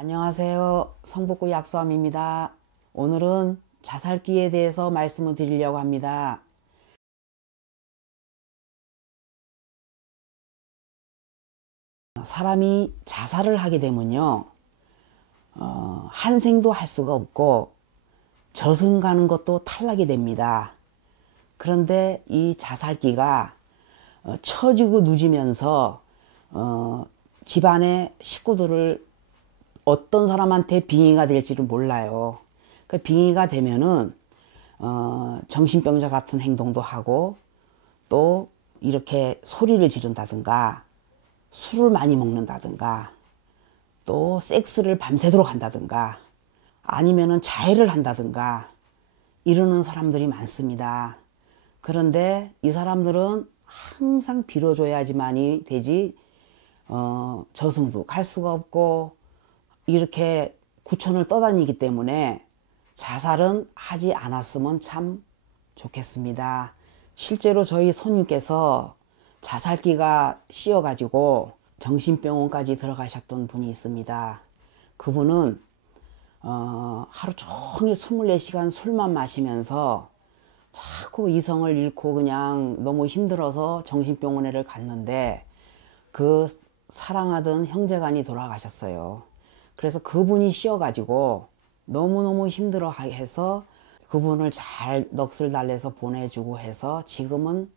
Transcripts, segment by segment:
안녕하세요. 성북구 약수함입니다. 오늘은 자살기에 대해서 말씀을 드리려고 합니다. 사람이 자살을 하게 되면요. 어, 한생도 할 수가 없고 저승 가는 것도 탈락이 됩니다. 그런데 이 자살기가 어, 처지고 누지면서 어, 집안의 식구들을 어떤 사람한테 빙의가 될지를 몰라요. 그 빙의가 되면은 어, 정신병자 같은 행동도 하고 또 이렇게 소리를 지른다든가 술을 많이 먹는다든가 또 섹스를 밤새도록 한다든가 아니면은 자해를 한다든가 이러는 사람들이 많습니다. 그런데 이 사람들은 항상 빌어줘야지만이 되지 어, 저승도 갈 수가 없고 이렇게 구천을 떠다니기 때문에 자살은 하지 않았으면 참 좋겠습니다. 실제로 저희 손님께서 자살기가 씌어가지고 정신병원까지 들어가셨던 분이 있습니다. 그분은 어, 하루 종일 24시간 술만 마시면서 자꾸 이성을 잃고 그냥 너무 힘들어서 정신병원에를 갔는데 그 사랑하던 형제간이 돌아가셨어요. 그래서 그분이 씌어가지고 너무너무 힘들어 해서 그분을 잘 넋을 달래서 보내주고 해서 지금은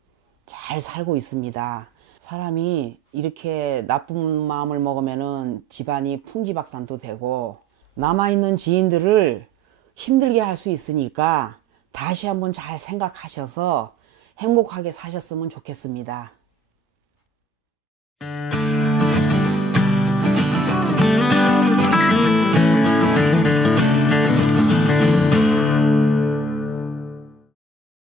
잘 살고 있습니다. 사람이 이렇게 나쁜 마음을 먹으면은 집안이 풍지박산도 되고 남아있는 지인들을 힘들게 할 수 있으니까 다시 한번 잘 생각하셔서 행복하게 사셨으면 좋겠습니다.